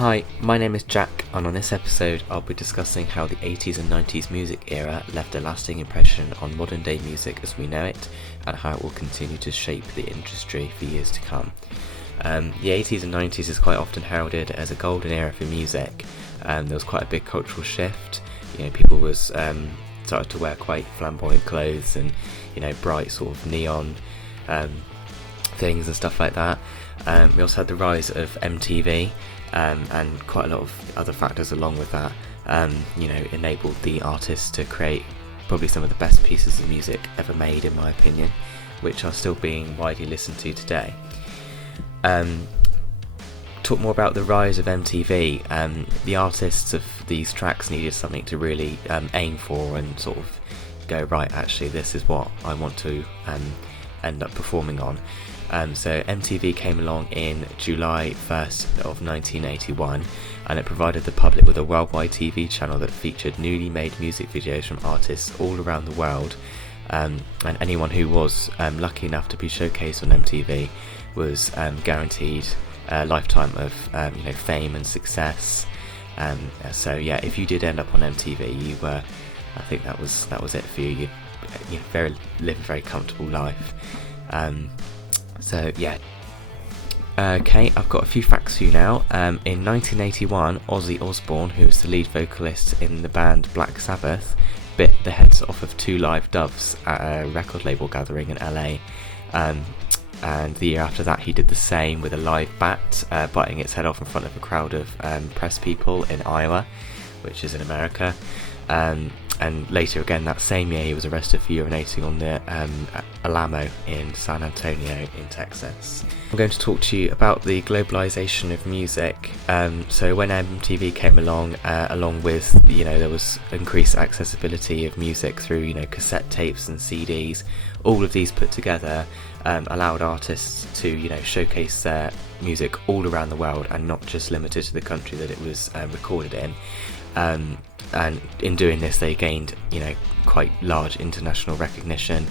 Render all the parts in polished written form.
Hi, my name is Jack, and on this episode I'll be discussing how the 80s and 90s music era left a lasting impression on modern day music as we know it, and how it will continue to shape the industry for years to come. The 80s and 90s is quite often heralded as a golden era for music. There was quite a big cultural shift. People started to wear quite flamboyant clothes and bright sort of neon things and stuff like that. We also had the rise of MTV. And quite a lot of other factors along with that, enabled the artists to create probably some of the best pieces of music ever made, in my opinion, which are still being widely listened to today. Talk more about the rise of MTV. The artists of these tracks needed something to really aim for and sort of go, right, actually this is what I want to end up performing on. So MTV came along in July 1st of 1981, and it provided the public with a worldwide TV channel that featured newly made music videos from artists all around the world, and anyone who was lucky enough to be showcased on MTV was guaranteed a lifetime of fame and success. So yeah, if you did end up on MTV, I think that was it for you. You live a very comfortable life. So yeah, okay, I've got a few facts for you now. In 1981, Ozzy Osbourne, who was the lead vocalist in the band Black Sabbath, bit the heads off of two live doves at a record label gathering in LA. And the year after that he did the same with a live bat, biting its head off in front of a crowd of press people in Iowa, which is in America. And later again that same year he was arrested for urinating on the Alamo in San Antonio in Texas. I'm going to talk to you about the globalization of music. So when MTV came along with there was increased accessibility of music through cassette tapes and CDs. All of these put together allowed artists to showcase their music all around the world and not just limited to the country that it was recorded in. And in doing this they gained quite large international recognition.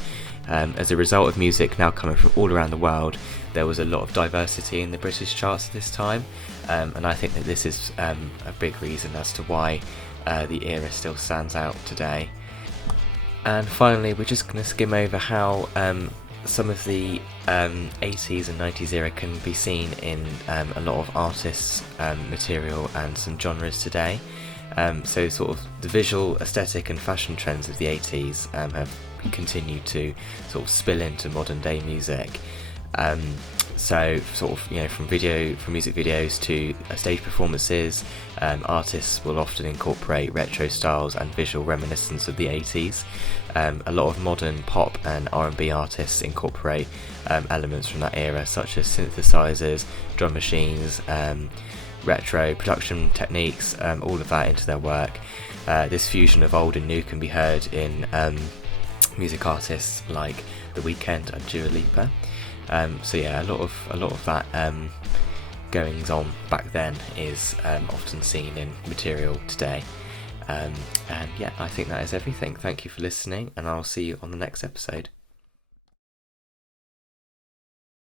As a result of music now coming from all around the world, there was a lot of diversity in the British charts at this time, and I think that this is a big reason as to why the era still stands out today. And finally, we're just going to skim over how some of the 80s and 90s era can be seen in a lot of artists' material and some genres today. So sort of the visual, aesthetic and fashion trends of the 80s have continued to sort of spill into modern day music. So sort of from music videos to stage performances, artists will often incorporate retro styles and visual reminiscence of the 80s. A lot of modern pop and R&B artists incorporate elements from that era, such as synthesizers, drum machines, retro production techniques, all of that into their work. This fusion of old and new can be heard in music artists like The Weeknd and Dua Lipa. So yeah, a lot of that goings on back then is often seen in material today. And yeah, I think that is everything. Thank you for listening, and I'll see you on the next episode.